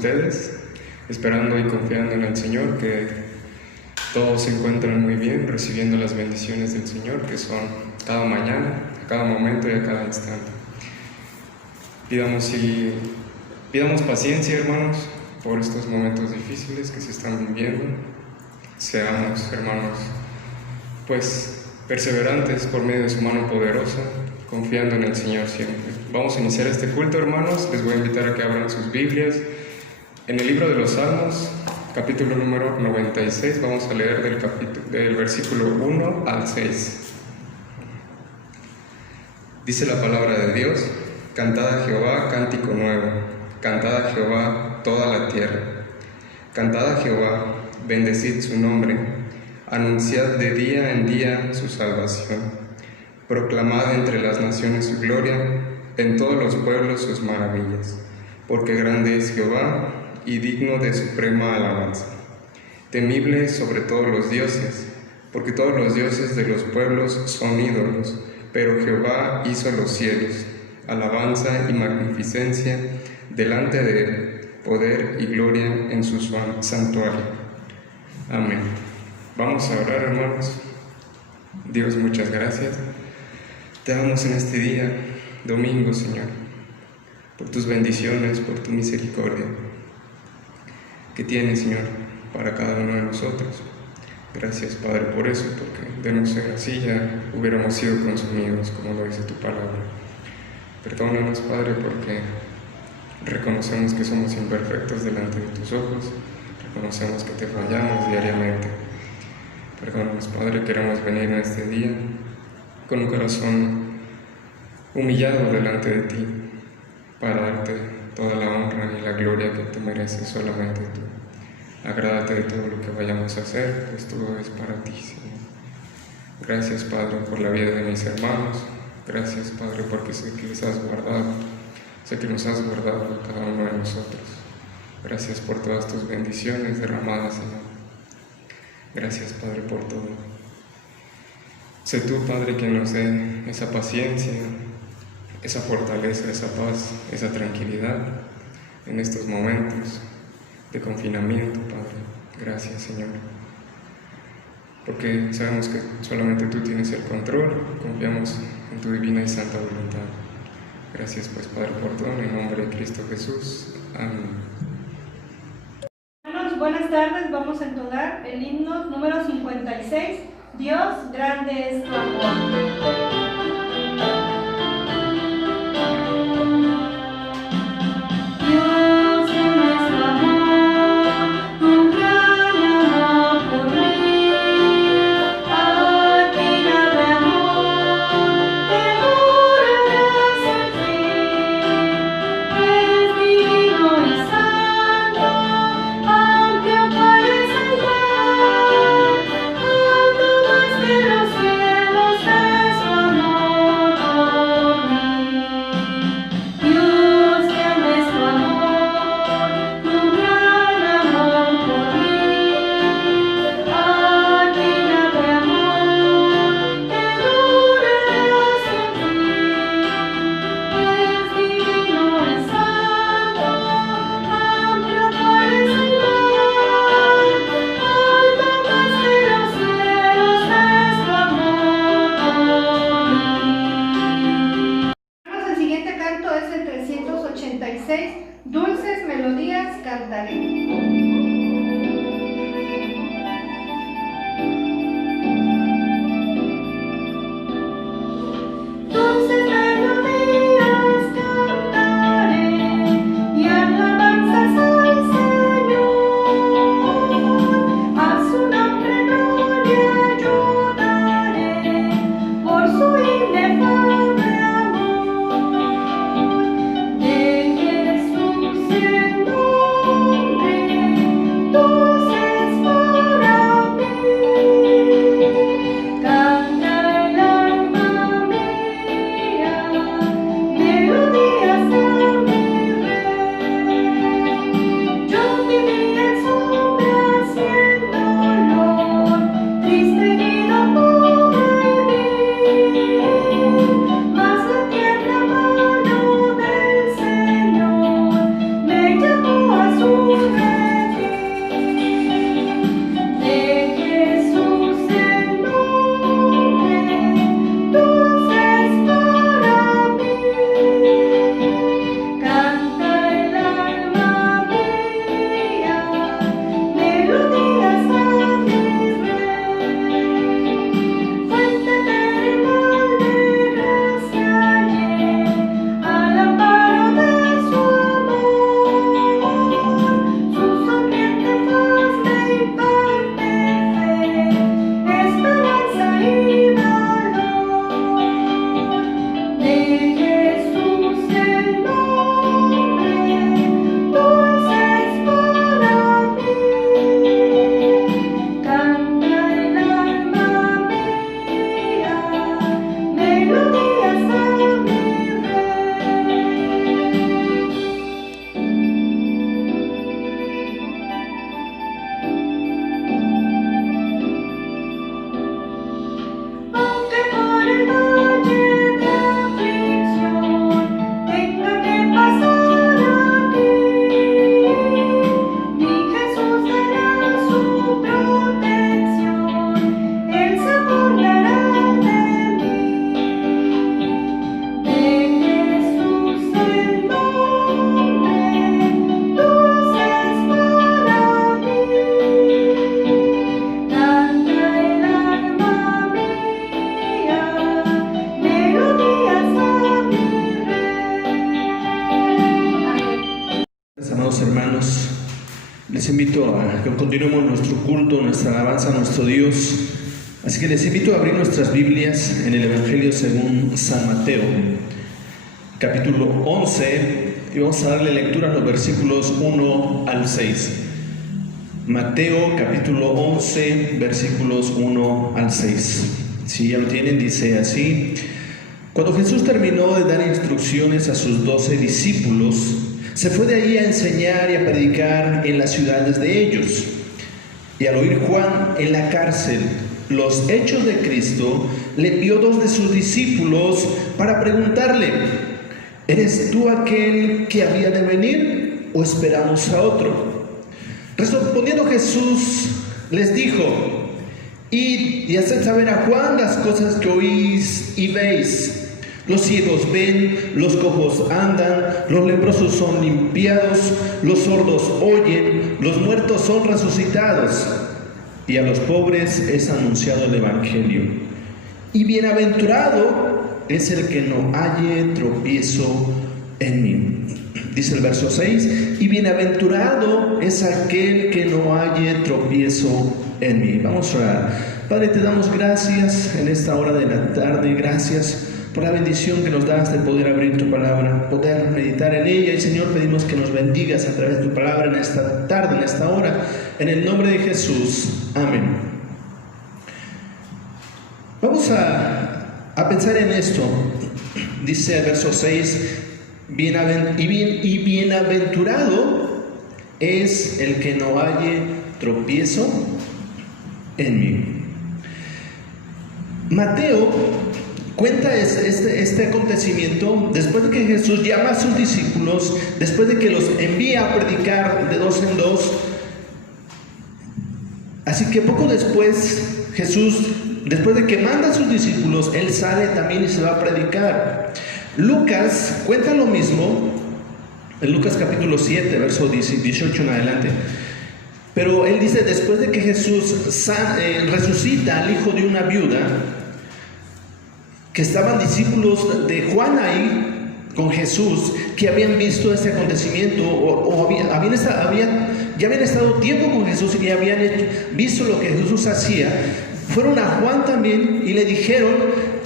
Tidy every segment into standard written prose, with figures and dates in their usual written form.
ustedes, esperando y confiando en el Señor, que todos se encuentran muy bien, recibiendo las bendiciones del Señor, que son cada mañana, a cada momento y a cada instante. Pidamos paciencia, hermanos, por estos momentos difíciles que se están viviendo. Seamos, hermanos, pues perseverantes por medio de su mano poderosa, confiando en el Señor siempre. Vamos a iniciar este culto, hermanos. Les voy a invitar a que abran sus Biblias. En el libro de los Salmos, capítulo número 96, vamos a leer del versículo 1 al 6. Dice la palabra de Dios: Cantad a Jehová cántico nuevo, cantad a Jehová toda la tierra. Cantad a Jehová, bendecid su nombre, anunciad de día en día su salvación. Proclamad entre las naciones su gloria, en todos los pueblos sus maravillas. Porque grande es Jehová, y digno de suprema alabanza. Temible sobre todos los dioses, porque todos los dioses de los pueblos son ídolos, pero Jehová hizo los cielos. Alabanza y magnificencia delante de él, poder y gloria en su santuario. Amén. Vamos a orar, hermanos. Dios, muchas gracias. Te damos en este día, domingo, Señor, por tus bendiciones, por tu misericordia que tienes, Señor, para cada uno de nosotros. Gracias, Padre, por eso, porque de no ser así ya hubiéramos sido consumidos, como lo dice tu palabra. Perdónanos, Padre, porque reconocemos que somos imperfectos delante de tus ojos, reconocemos que te fallamos diariamente. Perdónanos, Padre, queremos venir en este día con un corazón humillado delante de ti, para darte toda la honra y la gloria que te mereces solamente tú. Agrádate de todo lo que vayamos a hacer, pues todo es para ti, Señor. Gracias, Padre, por la vida de mis hermanos. Gracias, Padre, porque sé que les has guardado, sé que nos has guardado a cada uno de nosotros. Gracias por todas tus bendiciones derramadas, Señor. Gracias, Padre, por todo. Sé tú, Padre, quien nos dé esa paciencia, esa fortaleza, esa paz, esa tranquilidad en estos momentos de confinamiento, Padre. Gracias, Señor, porque sabemos que solamente tú tienes el control. Confiamos en tu divina y santa voluntad. Gracias, pues, Padre, por todo, en el nombre de Cristo Jesús. Amén. Buenas tardes, vamos a entonar el himno número 56, Dios, grande es tu amor. Dulces melodías cantaré. Nombre invito a que continuemos nuestro culto, nuestra alabanza a nuestro Dios. Así que les invito a abrir nuestras Biblias en el Evangelio según San Mateo, capítulo 11, y vamos a darle lectura a los versículos 1 al 6. Mateo, capítulo 11, versículos 1 al 6. Si ya lo tienen, dice así: Cuando Jesús terminó de dar instrucciones a sus 12 discípulos, se fue de allí a enseñar y a predicar en las ciudades de ellos. Y al oír Juan en la cárcel los hechos de Cristo, le envió 2 de sus discípulos para preguntarle: ¿eres tú aquel que había de venir o esperamos a otro? Respondiendo Jesús les dijo: Id y haced saber a Juan las cosas que oís y veis. Los ciegos ven, los cojos andan, los leprosos son limpiados, los sordos oyen, los muertos son resucitados, y a los pobres es anunciado el Evangelio. Y bienaventurado es el que no halle tropiezo en mí. Dice el verso 6, y bienaventurado es aquel que no halle tropiezo en mí. Vamos a orar. Padre, te damos gracias en esta hora de la tarde, gracias por la bendición que nos das de poder abrir tu palabra, poder meditar en ella. Y Señor, pedimos que nos bendigas a través de tu palabra en esta tarde, en esta hora, en el nombre de Jesús. Amén. Vamos a pensar en esto. Dice el verso 6, bienaventurado es el que no halle tropiezo en mí. Mateo cuenta este acontecimiento después de que Jesús llama a sus discípulos, después de que los envía a predicar de 2 en 2. Así que poco después, Jesús, después de que manda a sus discípulos, Él sale también y se va a predicar. Lucas cuenta lo mismo, en Lucas capítulo 7, verso 18 en adelante. Pero Él dice, después de que Jesús resucita al hijo de una viuda, que estaban discípulos de Juan ahí con Jesús, que habían visto este acontecimiento ya habían estado tiempo con Jesús y habían visto lo que Jesús hacía, fueron a Juan también y le dijeron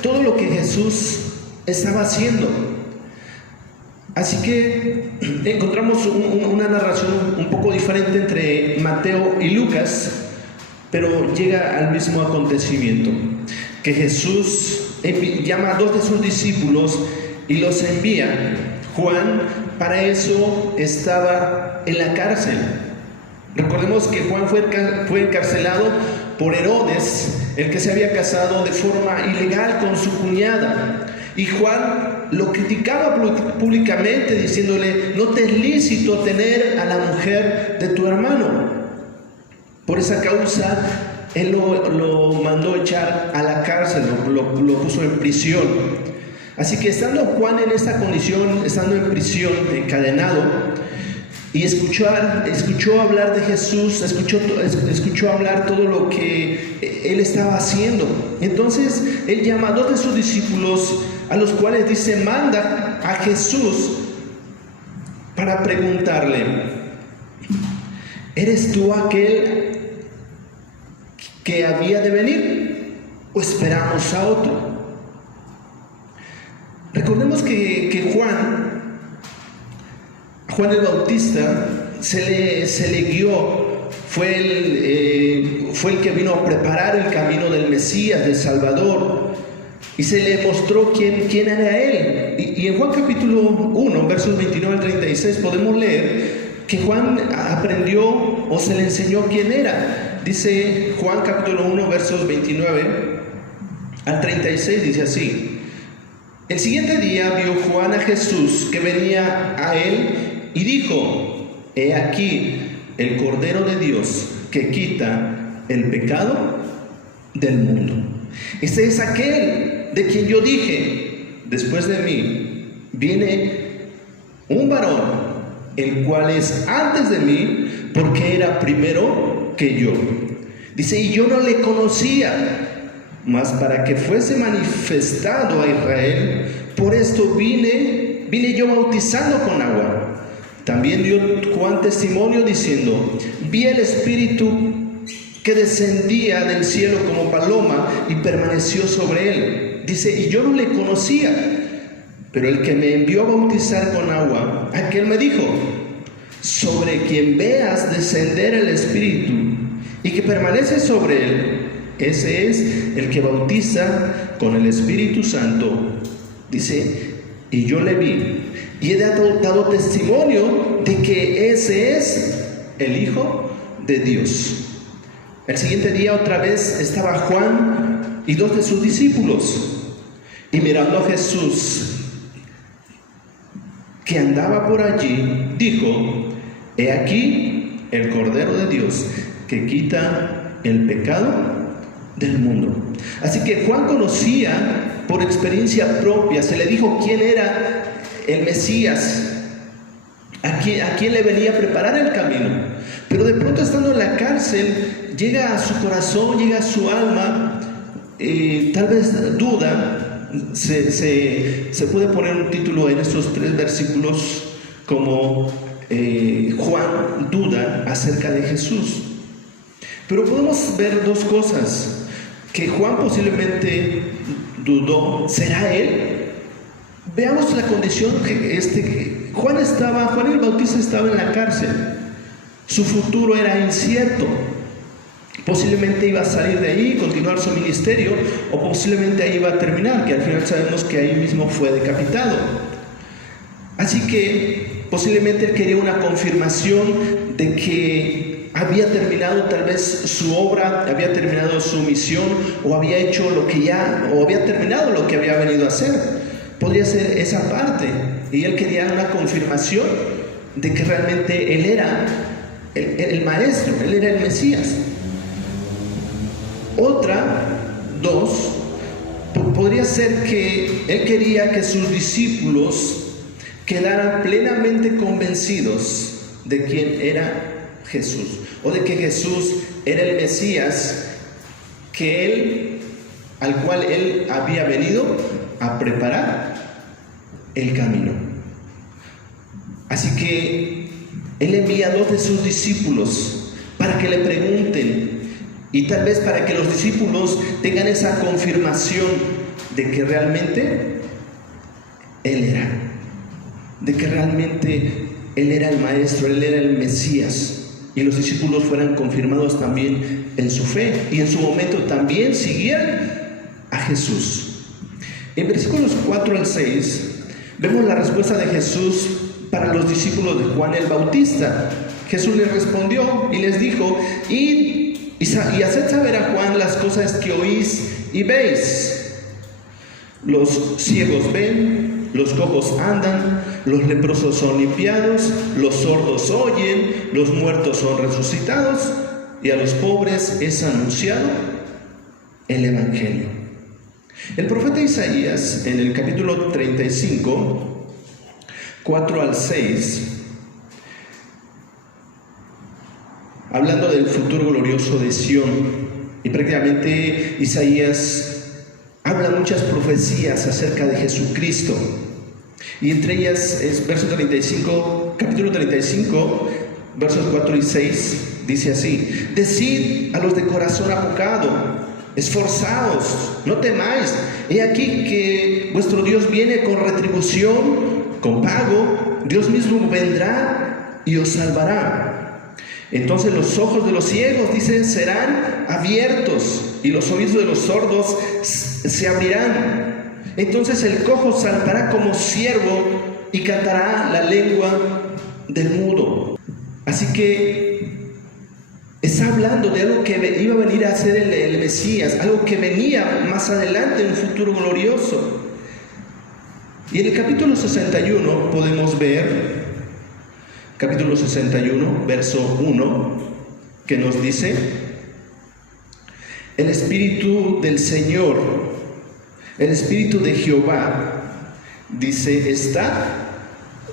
todo lo que Jesús estaba haciendo. Así que encontramos una narración un poco diferente entre Mateo y Lucas, pero llega al mismo acontecimiento, que Jesús llama a 2 de sus discípulos y los envía. Juan para eso estaba en la cárcel. Recordemos que Juan fue encarcelado por Herodes, el que se había casado de forma ilegal con su cuñada. Y Juan lo criticaba públicamente, diciéndole: no te es lícito tener a la mujer de tu hermano. Por esa causa Él lo mandó echar a la cárcel, lo puso en prisión. Así que estando Juan en esta condición, estando en prisión, encadenado, y escuchó hablar de Jesús, escuchó hablar todo lo que Él estaba haciendo. Entonces Él llama a 2 de sus discípulos, a los cuales dice: manda a Jesús para preguntarle: ¿eres tú aquel que había de venir o esperamos a otro? Recordemos que Juan el Bautista se le guió, fue el que vino a preparar el camino del Mesías, del Salvador, y se le mostró quién era Él. Y en Juan capítulo 1, versos 29 al 36, podemos leer que Juan aprendió o se le enseñó quién era. Dice Juan capítulo 1, versos 29 al 36, dice así: el siguiente día vio Juan a Jesús que venía a él y dijo: he aquí el Cordero de Dios que quita el pecado del mundo. Este es aquel de quien yo dije: después de mí viene un varón, el cual es antes de mí, porque era primero que yo. Dice: y yo no le conocía, mas para que fuese manifestado a Israel, por esto vine yo bautizando con agua. También dio Juan testimonio diciendo: vi el Espíritu que descendía del cielo como paloma y permaneció sobre él. Dice, y yo no le conocía, pero el que me envió a bautizar con agua, aquel me dijo, sobre quien veas descender el Espíritu y que permanece sobre él, ese es el que bautiza con el Espíritu Santo. Dice, y yo le vi y he dado testimonio de que ese es el Hijo de Dios. El siguiente día otra vez estaba Juan y 2 de sus discípulos, y mirando a Jesús que andaba por allí, dijo, he aquí el Cordero de Dios que quita el pecado del mundo. Así que Juan conocía por experiencia propia, se le dijo quién era el Mesías, a quién le venía a preparar el camino. Pero de pronto, estando en la cárcel, llega a su corazón, llega a su alma, tal vez duda. Se puede poner un título en estos 3 versículos como Juan duda acerca de Jesús. Pero podemos ver 2 cosas. Que Juan posiblemente dudó, ¿será él? Veamos la condición que Juan el Bautista estaba en la cárcel. Su futuro era incierto. Posiblemente iba a salir de ahí, continuar su ministerio, o posiblemente ahí iba a terminar, que al final sabemos que ahí mismo fue decapitado. Así que posiblemente él quería una confirmación de que había terminado tal vez su obra, había terminado su misión, o había hecho o había terminado lo que había venido a hacer. Podría ser esa parte, y él quería una confirmación de que realmente él era el maestro, él era el Mesías. Otra, 2, podría ser que él quería que sus discípulos quedaran plenamente convencidos de quién era Jesús, o de que Jesús era el Mesías al cual él había venido a preparar el camino. Así que él envía a 2 de sus discípulos para que le pregunten, y tal vez para que los discípulos tengan esa confirmación de que realmente él era, el maestro, él era el Mesías, y los discípulos fueran confirmados también en su fe, y en su momento también siguieran a Jesús. En versículos 4 al 6 vemos la respuesta de Jesús para los discípulos de Juan el Bautista. Jesús les respondió y les dijo, id y haced saber a Juan las cosas que oís y veis. Los ciegos ven, los cojos andan, los leprosos son limpiados, los sordos oyen, los muertos son resucitados, y a los pobres es anunciado el Evangelio. El profeta Isaías, en el capítulo 35, 4 al 6, hablando del futuro glorioso de Sión, y prácticamente Isaías habla muchas profecías acerca de Jesucristo, y entre ellas es capítulo 35, versos 4 y 6, dice así: decid a los de corazón apocado, esforzaos, no temáis, he aquí que vuestro Dios viene con retribución, con pago, Dios mismo vendrá y os salvará. Entonces los ojos de los ciegos, dice, serán abiertos, y los oídos de los sordos se abrirán. Entonces el cojo saltará como ciervo y cantará la lengua del mudo. Así que está hablando de algo que iba a venir a ser el Mesías, algo que venía más adelante en un futuro glorioso. Y en el capítulo 61 podemos ver, capítulo 61, verso 1, que nos dice: el Espíritu del Señor, el Espíritu de Jehová, dice, está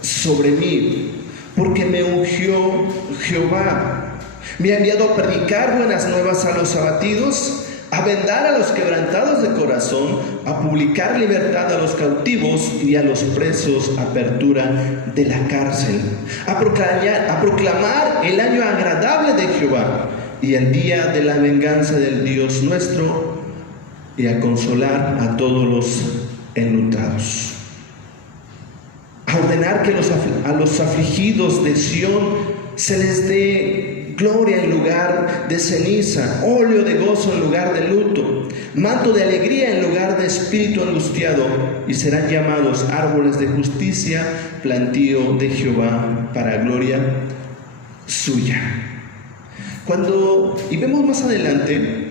sobre mí, porque me ungió Jehová. Me ha enviado a predicar buenas nuevas a los abatidos, a vendar a los quebrantados de corazón, a publicar libertad a los cautivos y a los presos, apertura de la cárcel, a proclamar el año agradable de Jehová y el día de la venganza del Dios nuestro, y a consolar a todos los enlutados, a ordenar que a los afligidos de Sión se les dé gloria en lugar de ceniza, óleo de gozo en lugar de luto, manto de alegría en lugar de espíritu angustiado, y serán llamados árboles de justicia, plantío de Jehová para gloria suya. Y vemos más adelante,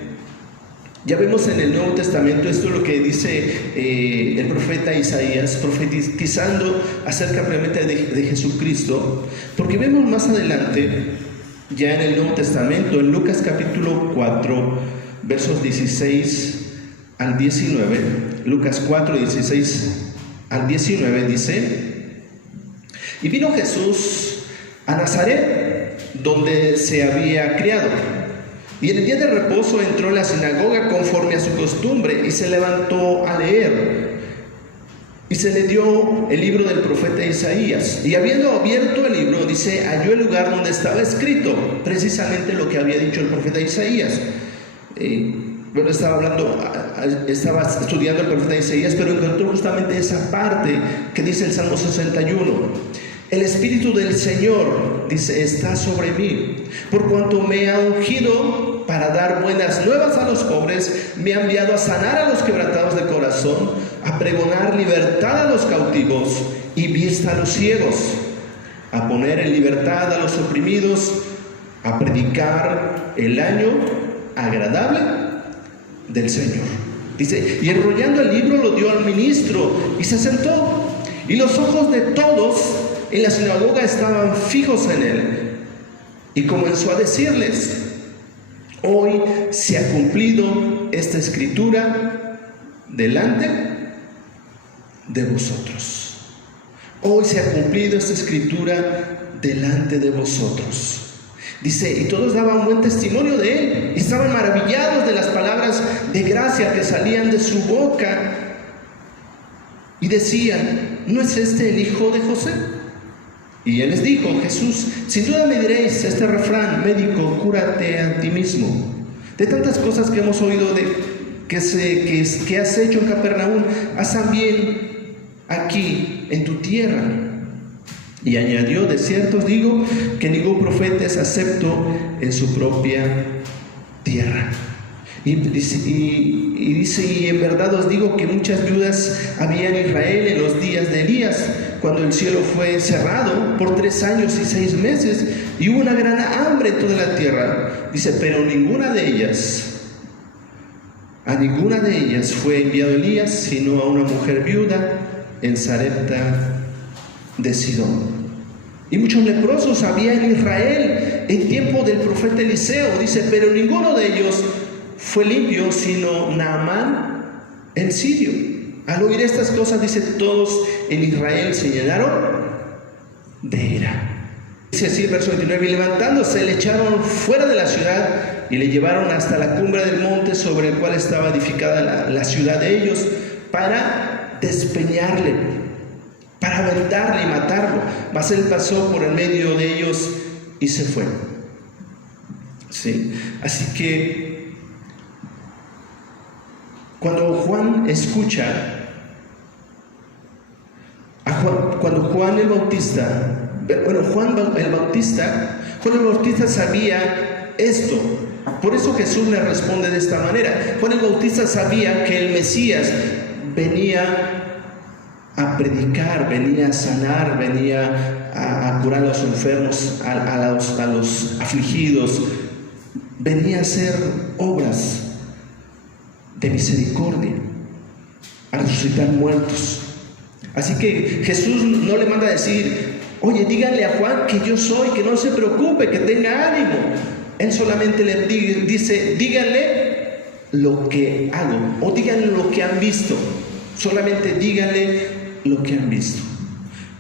ya vemos en el Nuevo Testamento, esto es lo que dice el profeta Isaías, profetizando acerca realmente de Jesucristo, porque vemos más adelante, ya en el Nuevo Testamento, en Lucas capítulo 4, versos 16 al 19, Lucas 4, 16 al 19 dice: y vino Jesús a Nazaret, donde se había criado, y en el día de reposo entró en la sinagoga conforme a su costumbre, y se levantó a leer. Y se le dio el libro del profeta Isaías, y habiendo abierto el libro, dice, halló el lugar donde estaba escrito precisamente lo que había dicho el profeta Isaías. Estaba estudiando el profeta Isaías, pero encontró justamente esa parte que dice el Salmo 61. El Espíritu del Señor, dice, está sobre mí, por cuanto me ha ungido para dar buenas nuevas a los pobres, me ha enviado a sanar a los quebrantados de corazón, a pregonar libertad a los cautivos y vista a los ciegos, a poner en libertad a los oprimidos, a predicar el año agradable del Señor. Dice, y enrollando el libro lo dio al ministro y se sentó, y los ojos de todos en la sinagoga estaban fijos en él, y comenzó a decirles: hoy se ha cumplido esta escritura delante de vosotros. Hoy se ha cumplido esta escritura delante de vosotros. Dice, y todos daban buen testimonio de él, y estaban maravillados de las palabras de gracia que salían de su boca, y decían: ¿no es este el hijo de José? Y él les dijo, Jesús, sin duda me diréis este refrán, médico, cúrate a ti mismo. De tantas cosas que hemos oído que has hecho en Capernaum, haz también aquí en tu tierra. Y añadió, de cierto os digo que ningún profeta es acepto en su propia tierra. Y dice, y en verdad os digo que muchas viudas había en Israel en los días de Elías, cuando el cielo fue cerrado por 3 años y 6 meses, y hubo una gran hambre en toda la tierra. Dice, pero a ninguna de ellas fue enviado Elías, sino a una mujer viuda en Sarepta de Sidón. Y muchos leprosos había en Israel en tiempo del profeta Eliseo. Dice, pero ninguno de ellos fue limpio, sino Naamán el sirio. Al oír estas cosas, dice, todos en Israel se llenaron de ira. Dice así el verso 29, y levantándose le echaron fuera de la ciudad y le llevaron hasta la cumbre del monte sobre el cual estaba edificada la ciudad de ellos, para despeñarle, para vendarle y matarlo. Mas él pasó por el medio de ellos y se fue. ¿Sí? Así que cuando Juan escucha, cuando Juan el Bautista sabía esto. Por eso Jesús le responde de esta manera. Juan el Bautista sabía que el Mesías venía a predicar, venía a sanar, venía a curar a los enfermos, a los afligidos, venía a hacer obras de misericordia, a resucitar muertos. Así que Jesús no le manda a decir, oye, díganle a Juan que yo soy, que no se preocupe, que tenga ánimo. Él solamente le dice, díganle lo que hago, o díganle lo que han visto. Solamente díganle lo que han visto.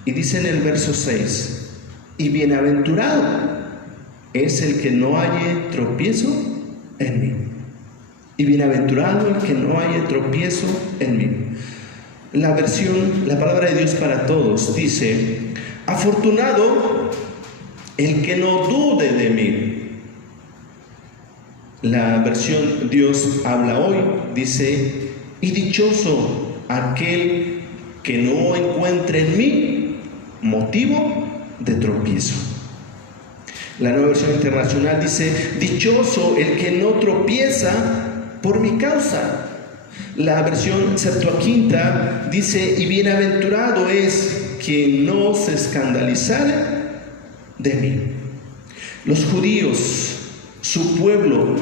Y dice en el verso 6, y bienaventurado es el que no halle tropiezo en mí. y bienaventurado el que no haya tropiezo en mí. La palabra de Dios para todos dice: afortunado el que no dude de mí. La versión Dios habla hoy dice: y dichoso aquel que no encuentre en mí motivo de tropiezo. La Nueva Versión Internacional dice: dichoso el que no tropieza por mi causa. La versión Septuaginta dice: y bienaventurado es quien no se escandalizare de mí. Los judíos, su pueblo,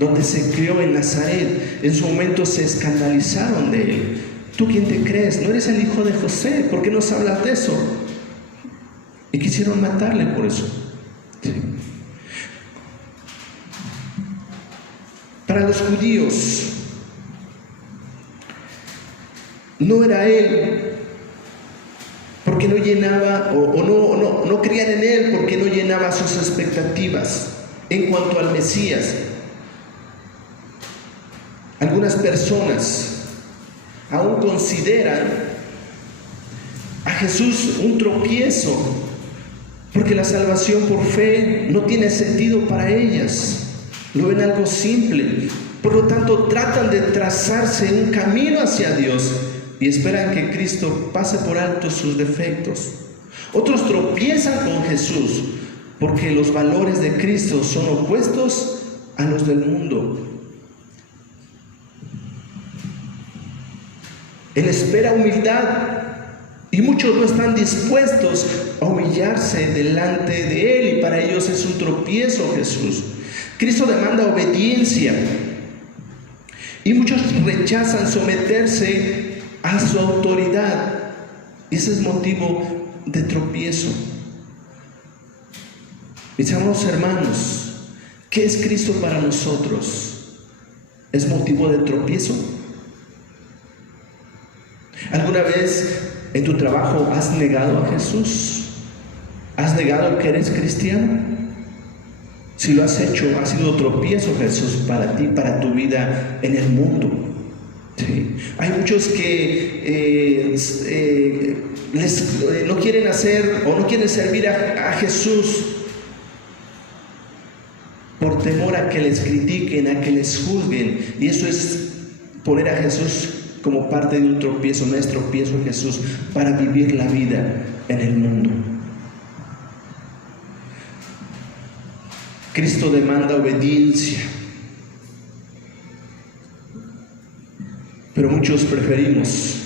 donde se crió en Nazaret, en su momento se escandalizaron de él. ¿Tú quién te crees? ¿No eres el hijo de José? ¿Por qué nos hablas de eso? Y quisieron matarle por eso. Sí. Para los judíos, no era él porque no llenaba, no creían en él porque no llenaba sus expectativas en cuanto al Mesías. Algunas personas aún consideran a Jesús un tropiezo porque la salvación por fe no tiene sentido para ellas. Lo ven algo simple, por lo tanto tratan de trazarse un camino hacia Dios y esperan que Cristo pase por alto sus defectos. Otros tropiezan con Jesús porque los valores de Cristo son opuestos a los del mundo. Él espera humildad y muchos no están dispuestos a humillarse delante de Él, y para ellos es un tropiezo Jesús. Cristo demanda obediencia y muchos rechazan someterse a su autoridad. Ese es motivo de tropiezo. Mis amados hermanos, ¿qué es Cristo para nosotros? ¿Es motivo de tropiezo? ¿Alguna vez en tu trabajo has negado a Jesús? ¿Has negado que eres cristiano? Si lo has hecho, ha sido tropiezo Jesús para ti, para tu vida en el mundo. ¿Sí? Hay muchos que no quieren hacer o no quieren servir a Jesús por temor a que les critiquen, a que les juzguen, y eso es poner a Jesús como parte de un tropiezo. No es tropiezo Jesús para vivir la vida en el mundo. Cristo demanda obediencia, pero muchos preferimos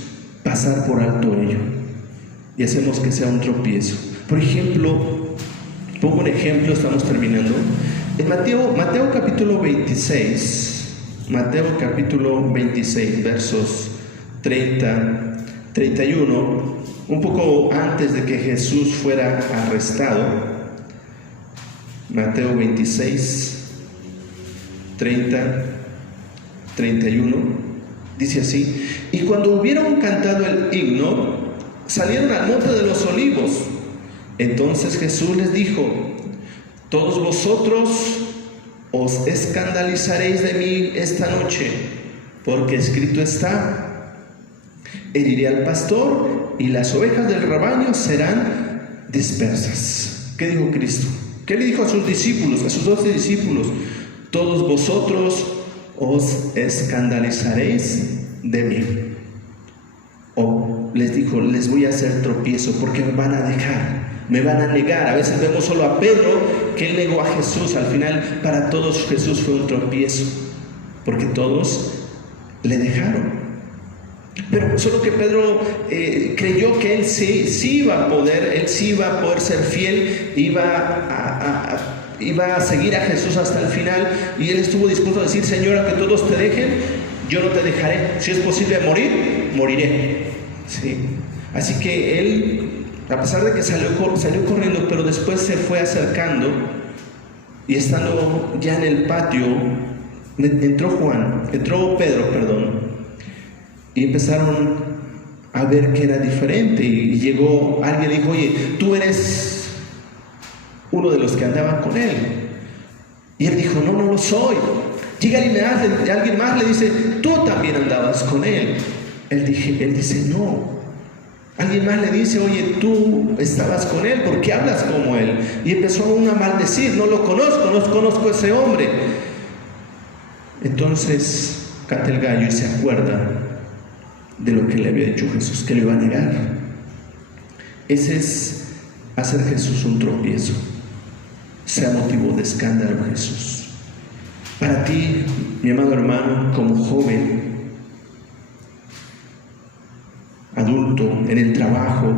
pasar por alto ello y hacemos que sea un tropiezo. Por ejemplo, pongo un ejemplo, estamos terminando. En Mateo capítulo 26, versos 30, 31, un poco antes de que Jesús fuera arrestado. Mateo 26, 30, 31, dice así: y cuando hubieron cantado el himno, salieron al monte de los olivos. Entonces Jesús les dijo: todos vosotros os escandalizaréis de mí esta noche, porque escrito está: heriré al pastor y las ovejas del rebaño serán dispersas. ¿Qué dijo Cristo? ¿Qué le dijo a sus discípulos, a sus 12 discípulos? Todos vosotros os escandalizaréis de mí. O les dijo: les voy a hacer tropiezo porque me van a dejar, me van a negar. A veces vemos solo a Pedro, que él negó a Jesús. Al final para todos Jesús fue un tropiezo, porque todos le dejaron. Pero solo que Pedro creyó que él sí iba a poder ser fiel, iba a seguir a Jesús hasta el final, y él estuvo dispuesto a decir: Señor, aunque todos te dejen, yo no te dejaré. Si es posible morir, moriré. ¿Sí? Así que él, a pesar de que salió corriendo, pero después se fue acercando, y estando ya en el patio, entró Pedro, y empezaron a ver que era diferente, y llegó alguien y dijo: oye, tú eres uno de los que andaban con él. Y él dijo: no lo soy. Llega alguien más, le dice, tú también andabas con él. Él dice, no. Alguien más le dice, oye, tú estabas con él, ¿por qué hablas como él? Y empezó a maldecir, no lo conozco, no conozco a ese hombre. Entonces canta el gallo y se acuerda de lo que le había dicho Jesús, que lo iba a negar. Ese es hacer Jesús un tropiezo, sea motivo de escándalo Jesús. Para ti, mi amado hermano, como joven, adulto, en el trabajo,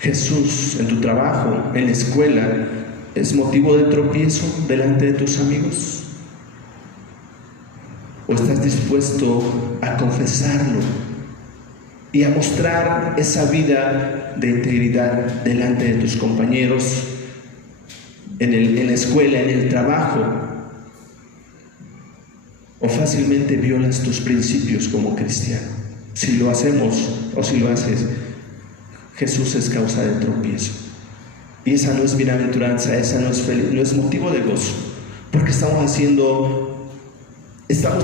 Jesús en tu trabajo, en la escuela, ¿es motivo de tropiezo delante de tus amigos? ¿O estás dispuesto a confesarlo y a mostrar esa vida de integridad delante de tus compañeros en la escuela, en el trabajo? ¿O fácilmente violas tus principios como cristiano? Si lo hacemos o si lo haces, Jesús es causa de tropiezo. Y esa no es bienaventuranza, esa no es motivo de gozo, porque estamos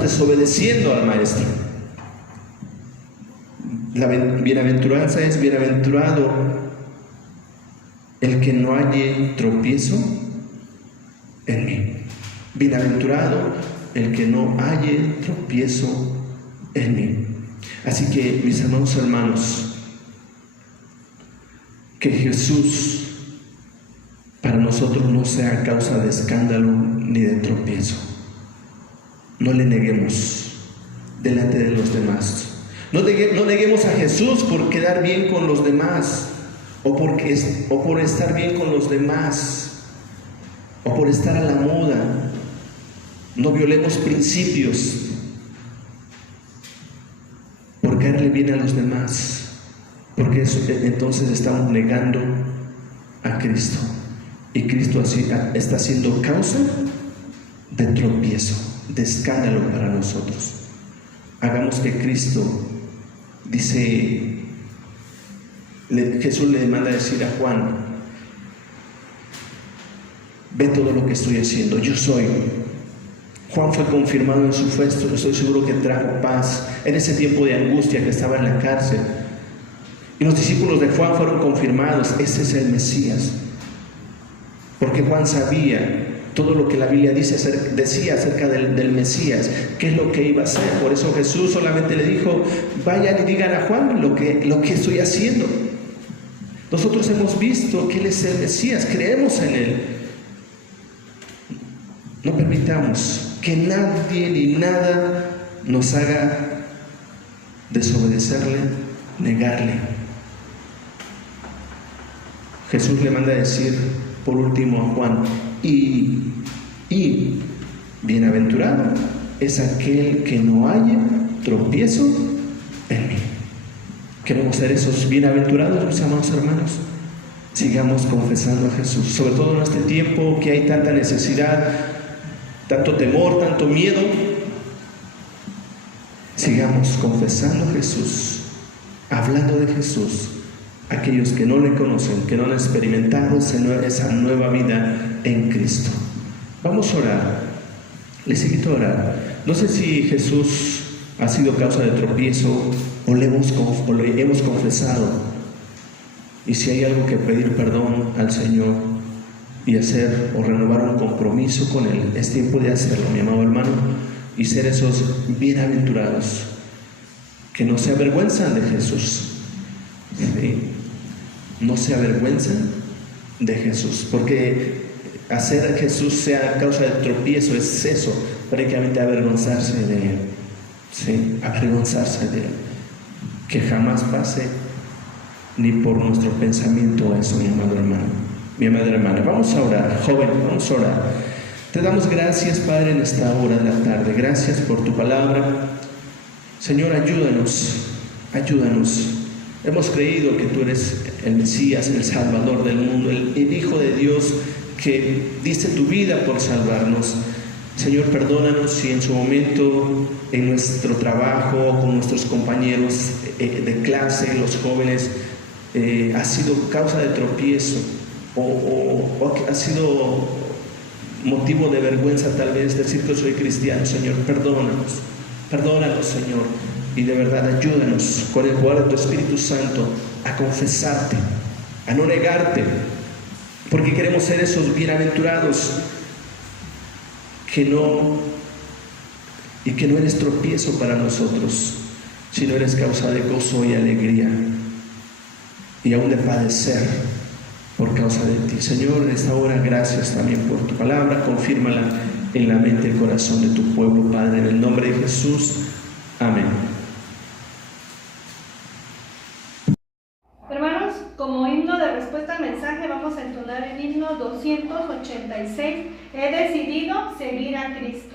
desobedeciendo al Maestro. La bienaventuranza es bienaventurado el que no halle tropiezo en mí. Bienaventurado el que no halle tropiezo en mí. Así que, mis hermanos, que Jesús para nosotros no sea causa de escándalo ni de tropiezo. No le neguemos delante de los demás. No neguemos a Jesús por quedar bien con los demás, o por estar bien con los demás, o por estar a la moda. No violemos principios por caerle bien a los demás, porque entonces estamos negando a Cristo, y Cristo está siendo causa de tropiezo, de escándalo para nosotros. Hagamos que Cristo Jesús le manda a decir a Juan: ve todo lo que estoy haciendo, yo soy. Juan fue confirmado en su fe, estoy seguro que trajo paz en ese tiempo de angustia que estaba en la cárcel. Y los discípulos de Juan fueron confirmados: ese es el Mesías. Porque Juan sabía todo lo que la Biblia decía acerca del Mesías, qué es lo que iba a hacer. Por eso Jesús solamente le dijo: vayan y digan a Juan lo que estoy haciendo. Nosotros hemos visto que Él es el Mesías, creemos en Él. No permitamos que nadie ni nada nos haga desobedecerle, negarle. Jesús le manda a decir por último a Juan: y bienaventurado es aquel que no haya tropiezo en mí. ¿Queremos ser esos bienaventurados, mis amados hermanos? Sigamos confesando a Jesús, sobre todo en este tiempo que hay tanta necesidad, tanto temor, tanto miedo. Sigamos confesando a Jesús, hablando de Jesús. Aquellos que no le conocen, que no han experimentado esa nueva vida en Cristo. Vamos a orar. Les invito a orar. No sé si Jesús ha sido causa de tropiezo o le hemos confesado. Y si hay algo que pedir perdón al Señor y hacer o renovar un compromiso con Él, es tiempo de hacerlo, mi amado hermano, y ser esos bienaventurados que no se avergüenzan de Jesús. ¿Sí? No se avergüenzan de Jesús, porque hacer a Jesús sea causa de tropiezo es eso, prácticamente avergonzarse de Él. ¿Sí? Avergonzarse de Él. Que jamás pase ni por nuestro pensamiento eso, mi amado hermano, mi amada hermana. Vamos a orar, joven, vamos a orar. Te damos gracias, Padre, en esta hora de la tarde. Gracias por tu palabra. Señor, ayúdanos. Hemos creído que tú eres el Mesías, el Salvador del mundo, el Hijo de Dios que diste tu vida por salvarnos. Señor, perdónanos si en su momento, en nuestro trabajo, con nuestros compañeros de clase, los jóvenes, ha sido causa de tropiezo o ha sido motivo de vergüenza tal vez decir que soy cristiano, Señor, perdónanos, Señor, y de verdad ayúdanos con el poder de tu Espíritu Santo a confesarte, a no negarte, porque queremos ser esos bienaventurados que no eres tropiezo para nosotros, sino eres causa de gozo y alegría, y aún de padecer por causa de ti. Señor, en esta hora, gracias también por tu palabra, confírmala en la mente y el corazón de tu pueblo, Padre, en el nombre de Jesús. Amén. Hermanos, como himno de respuesta al mensaje vamos a entonar el himno 286, He decidido seguir a Cristo.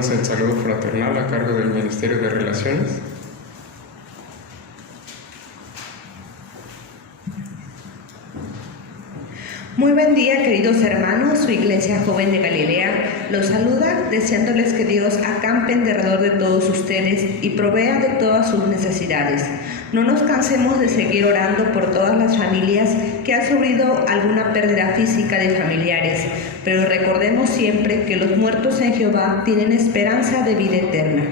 El saludo fraternal a cargo del Ministerio de Relaciones. Muy buen día, queridos hermanos. Su Iglesia Joven de Galilea los saluda, deseándoles que Dios acampe en derredor de todos ustedes y provea de todas sus necesidades. No nos cansemos de seguir orando por todas las familias que han sufrido alguna pérdida física de familiares, pero recordemos siempre que los muertos en Jehová tienen esperanza de vida eterna.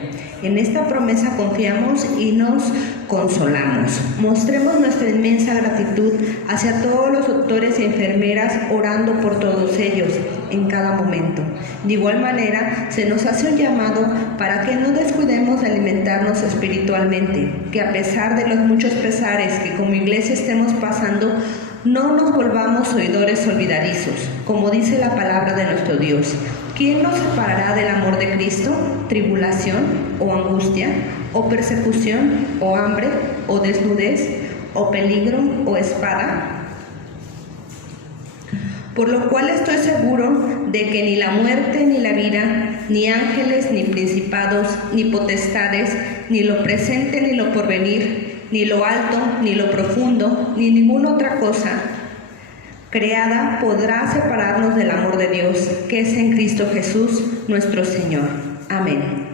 En esta promesa confiamos y nos consolamos. Mostremos nuestra inmensa gratitud hacia todos los doctores y enfermeras orando por todos ellos en cada momento. De igual manera, se nos hace un llamado para que no descuidemos de alimentarnos espiritualmente, que a pesar de los muchos pesares que como iglesia estemos pasando, no nos volvamos oidores olvidadizos, como dice la palabra de nuestro Dios. ¿Quién nos separará del amor de Cristo? ¿Tribulación o angustia, o persecución, o hambre, o desnudez, o peligro, o espada? Por lo cual estoy seguro de que ni la muerte, ni la vida, ni ángeles, ni principados, ni potestades, ni lo presente, ni lo porvenir, ni lo alto, ni lo profundo, ni ninguna otra cosa creada podrá separarnos del amor de Dios, que es en Cristo Jesús, nuestro Señor. Amén.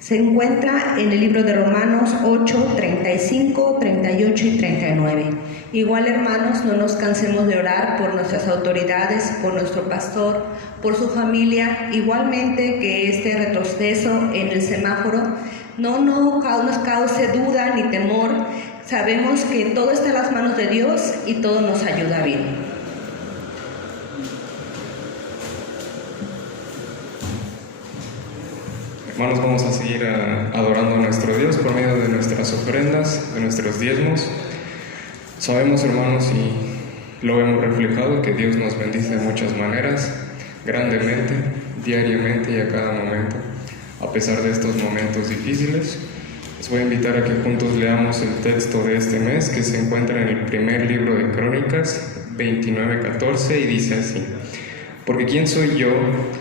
Se encuentra en el libro de Romanos 8, 35, 38 y 39. Igual, hermanos, no nos cansemos de orar por nuestras autoridades, por nuestro pastor, por su familia. Igualmente, que este retroceso en el semáforo no nos cause duda ni temor. Sabemos que todo está en las manos de Dios y todo nos ayuda bien. Hermanos, vamos a seguir adorando a nuestro Dios por medio de nuestras ofrendas, de nuestros diezmos. Sabemos, hermanos, y lo hemos reflejado, que Dios nos bendice de muchas maneras, grandemente, diariamente y a cada momento. A pesar de estos momentos difíciles, les voy a invitar a que juntos leamos el texto de este mes, que se encuentra en el primer libro de Crónicas, 29:14, y dice así: Porque ¿quién soy yo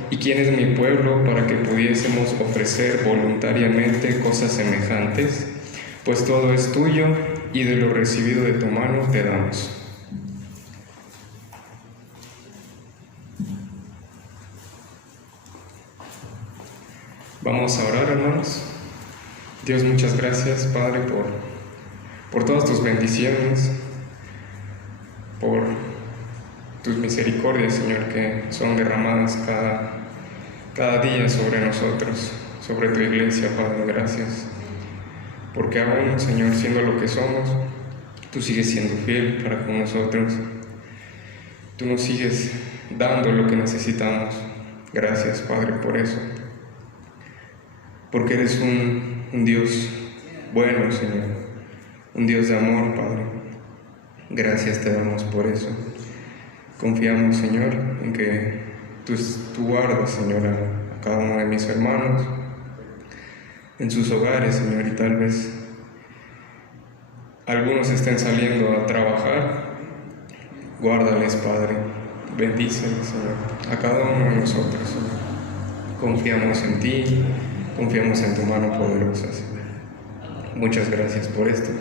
y quién es mi pueblo para que pudiésemos ofrecer voluntariamente cosas semejantes? pues todo es tuyo y de lo recibido de tu mano te damos. Vamos a orar, hermanos. Dios, muchas gracias, Padre, por todas tus bendiciones, por tus misericordias, Señor, que son derramadas cada día sobre nosotros, sobre tu iglesia, Padre. Gracias, porque aún, Señor, siendo lo que somos, tú sigues siendo fiel para con nosotros. Tú nos sigues dando lo que necesitamos. Gracias, Padre, por eso. Porque eres un Dios bueno, Señor, un Dios de amor, Padre. Gracias te damos por eso. Confiamos, Señor, en que tú guardas, Señor, a cada uno de mis hermanos en sus hogares, Señor, y tal vez algunos estén saliendo a trabajar. Guárdales, Padre. Bendíceles, Señor, a cada uno de nosotros, Señor. Confiamos en ti. Confiamos en tu mano poderosa, Señor. Muchas gracias por esto.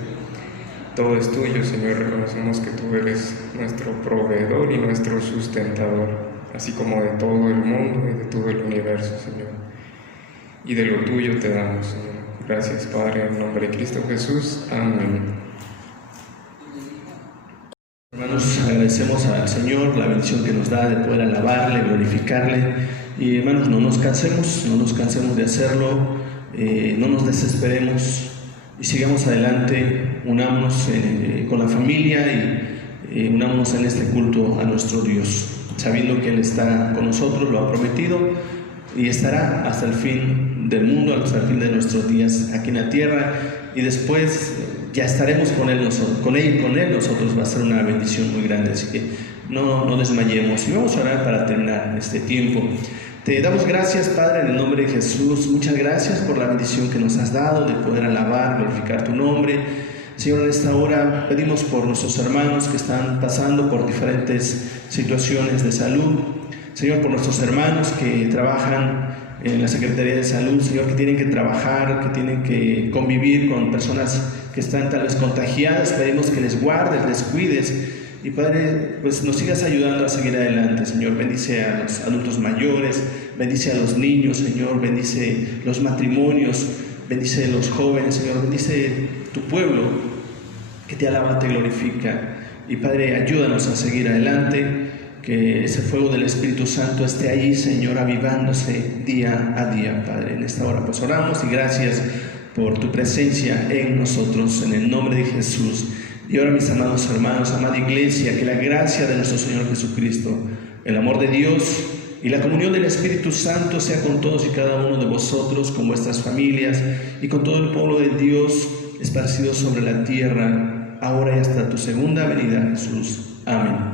Todo es tuyo, Señor. Reconocemos que tú eres nuestro proveedor y nuestro sustentador, así como de todo el mundo y de todo el universo, Señor. Y de lo tuyo te damos, Señor. Gracias, Padre, en nombre de Cristo Jesús. Amén. Hermanos, agradecemos al Señor la bendición que nos da de poder alabarle, glorificarle. Y hermanos, no nos cansemos de hacerlo, no nos desesperemos y sigamos adelante, unámonos con la familia y unámonos en este culto a nuestro Dios, sabiendo que Él está con nosotros, lo ha prometido y estará hasta el fin del mundo, hasta el fin de nuestros días aquí en la tierra, y después ya estaremos con Él nosotros. Va a ser una bendición muy grande, así que no desmayemos. Y vamos a orar para terminar este tiempo. Te damos gracias, Padre, en el nombre de Jesús. Muchas gracias por la bendición que nos has dado de poder alabar, glorificar tu nombre. Señor, en esta hora pedimos por nuestros hermanos que están pasando por diferentes situaciones de salud. Señor, por nuestros hermanos que trabajan en la Secretaría de Salud, Señor, que tienen que trabajar, que tienen que convivir con personas que están tal vez contagiadas. Pedimos que les guardes, les cuides. Y Padre, pues nos sigas ayudando a seguir adelante, Señor. Bendice a los adultos mayores, bendice a los niños, Señor. Bendice los matrimonios, bendice a los jóvenes, Señor. Bendice tu pueblo que te alaba, te glorifica. Y Padre, ayúdanos a seguir adelante, que ese fuego del Espíritu Santo esté allí, Señor, avivándose día a día, Padre. En esta hora pues oramos y gracias por tu presencia en nosotros, en el nombre de Jesús. Y ahora, mis amados hermanos, amada iglesia, que la gracia de nuestro Señor Jesucristo, el amor de Dios y la comunión del Espíritu Santo sea con todos y cada uno de vosotros, con vuestras familias y con todo el pueblo de Dios esparcido sobre la tierra, ahora y hasta tu segunda venida, Jesús. Amén.